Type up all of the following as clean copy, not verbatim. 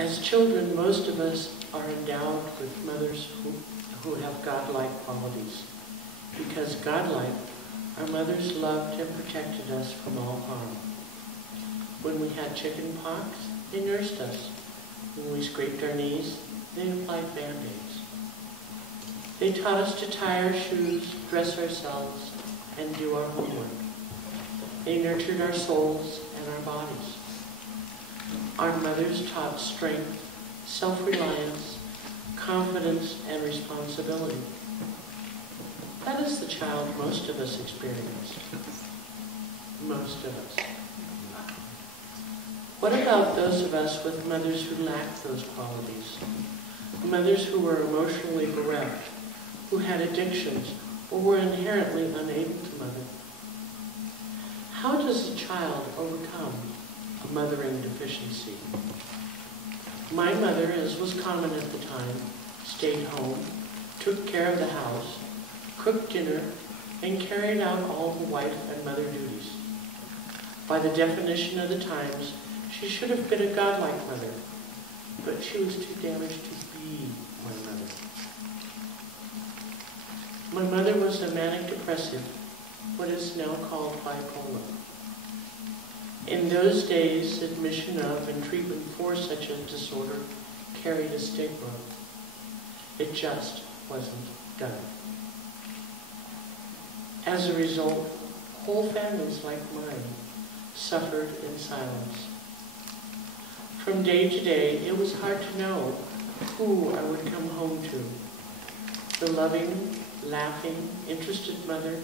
As children, most of us are endowed with mothers who have godlike qualities. Because godlike, our mothers loved and protected us from all harm. When we had chicken pox, they nursed us. When we scraped our knees, they applied band-aids. They taught us to tie our shoes, dress ourselves, and do our homework. They nurtured our souls and our bodies. Our mothers taught strength, self-reliance, confidence, and responsibility. That is the child most of us experience. Most of us. What about those of us with mothers who lacked those qualities? Mothers who were emotionally bereft, who had addictions, or were inherently unable to mother. How does a child overcome a mothering deficiency? My mother, as was common at the time, stayed home, took care of the house, cooked dinner, and carried out all the wife and mother duties. By the definition of the times, she should have been a godlike mother, but she was too damaged to be my mother. My mother was a manic depressive, what is now called bipolar. In those days, admission of and treatment for such a disorder carried a stigma. It just wasn't done. As a result, whole families like mine suffered in silence. From day to day, it was hard to know who I would come home to. The loving, laughing, interested mother,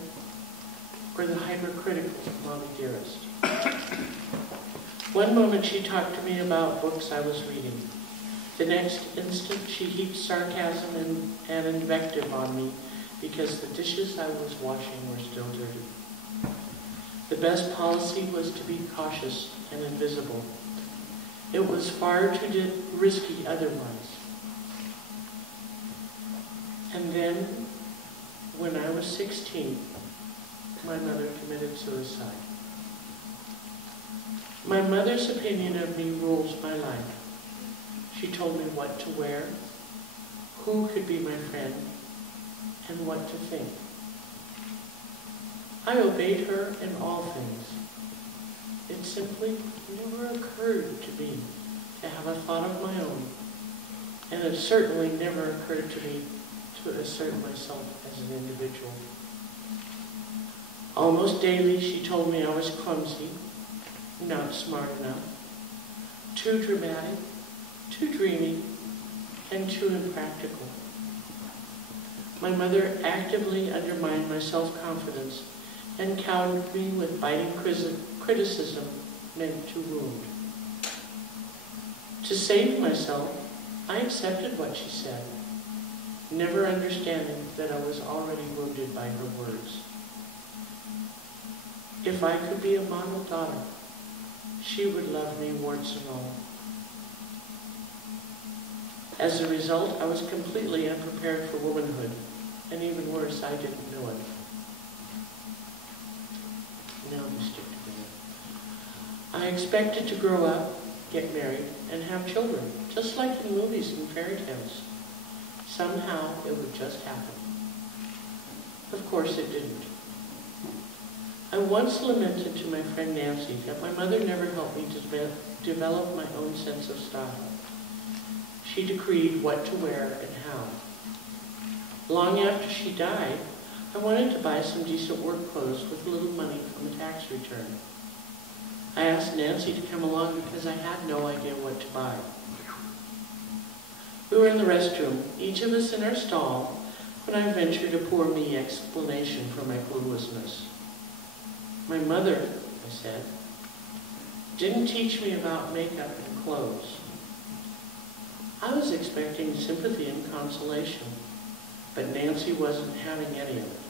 or the hypercritical mommy dearest. One moment she talked to me about books I was reading. The next instant she heaped sarcasm and invective on me because the dishes I was washing were still dirty. The best policy was to be cautious and invisible. It was far too risky otherwise. And then, when I was 16, my mother committed suicide. My mother's opinion of me rules my life. She told me what to wear, who could be my friend, and what to think. I obeyed her in all things. It simply never occurred to me to have a thought of my own, and it certainly never occurred to me to assert myself as an individual. Almost daily she told me I was clumsy, not smart enough, too dramatic, too dreamy, and too impractical. My mother actively undermined my self-confidence and countered me with biting criticism meant to wound. To save myself, I accepted what she said, never understanding that I was already wounded by her words. If I could be a model daughter, she would love me warts and all. As a result, I was completely unprepared for womanhood, and even worse, I didn't know it. Now we stick together. I expected to grow up, get married, and have children, just like in movies and fairy tales. Somehow it would just happen. Of course it didn't. I once lamented to my friend Nancy that my mother never helped me to develop my own sense of style. She decreed what to wear and how. Long after she died, I wanted to buy some decent work clothes with a little money from a tax return. I asked Nancy to come along because I had no idea what to buy. We were in the restroom, each of us in our stall, when I ventured a poor me explanation for my cluelessness. My mother, I said, didn't teach me about makeup and clothes. I was expecting sympathy and consolation, but Nancy wasn't having any of it.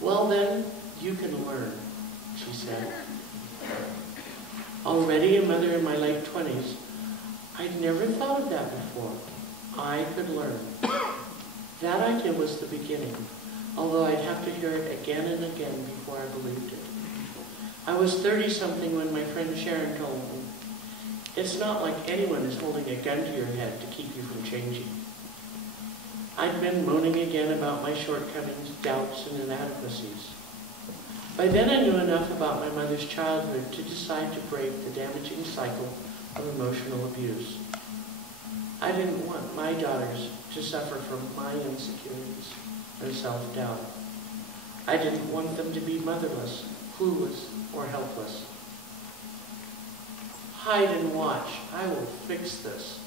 Well then, you can learn, she said. Already a mother in my late 20s, I'd never thought of that before. I could learn. That idea was the beginning, although I'd have to hear it again and again before I believed it. I was 30-something when my friend Sharon told me, It's not like anyone is holding a gun to your head to keep you from changing. I'd been moaning again about my shortcomings, doubts, and inadequacies. By then I knew enough about my mother's childhood to decide to break the damaging cycle of emotional abuse. I didn't want my daughters to suffer from my insecurities and self-doubt. I didn't want them to be motherless, clueless, or helpless. Hide and watch, I will fix this,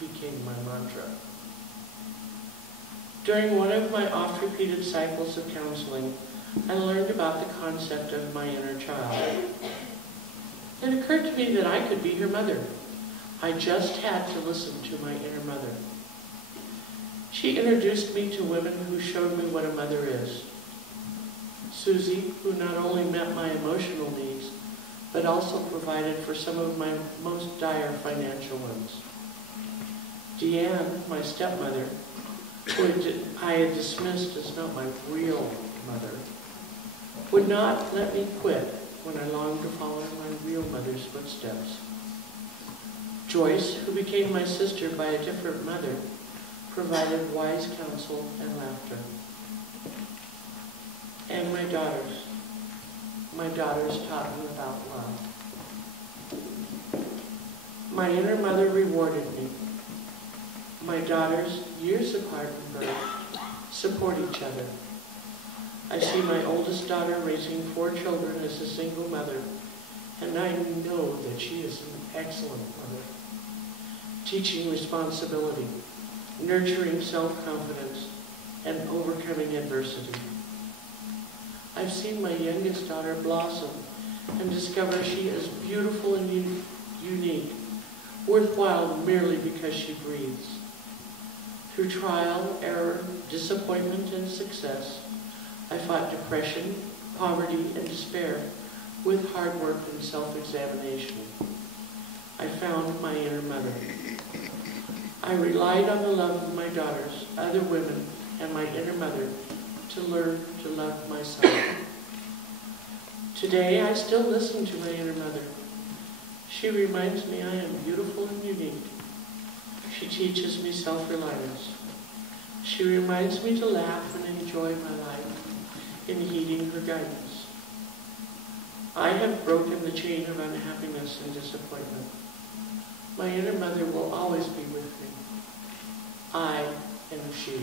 became my mantra. During one of my oft-repeated cycles of counseling, I learned about the concept of my inner child. It occurred to me that I could be her mother. I just had to listen to my inner mother. She introduced me to women who showed me what a mother is. Susie, who not only met my emotional needs, but also provided for some of my most dire financial ones. Deanne, my stepmother, who I had dismissed as not my real mother, would not let me quit when I longed to follow in my real mother's footsteps. Joyce, who became my sister by a different mother, provided wise counsel and laughter. And my daughters taught me about love. My inner mother rewarded me. My daughters, years apart in birth, support each other. I see my oldest daughter raising 4 children as a single mother, and I know that she is an excellent mother, teaching responsibility, nurturing self-confidence, and overcoming adversity. I've seen my youngest daughter blossom and discover she is beautiful and unique, worthwhile merely because she breathes. Through trial, error, disappointment, and success, I fought depression, poverty, and despair with hard work and self-examination. I found my inner mother. I relied on the love of my daughters, other women, and my inner mother to learn to love myself. Today, I still listen to my inner mother. She reminds me I am beautiful and unique. She teaches me self-reliance. She reminds me to laugh and enjoy my life in heeding her guidance. I have broken the chain of unhappiness and disappointment. My inner mother will always be with me. I am she.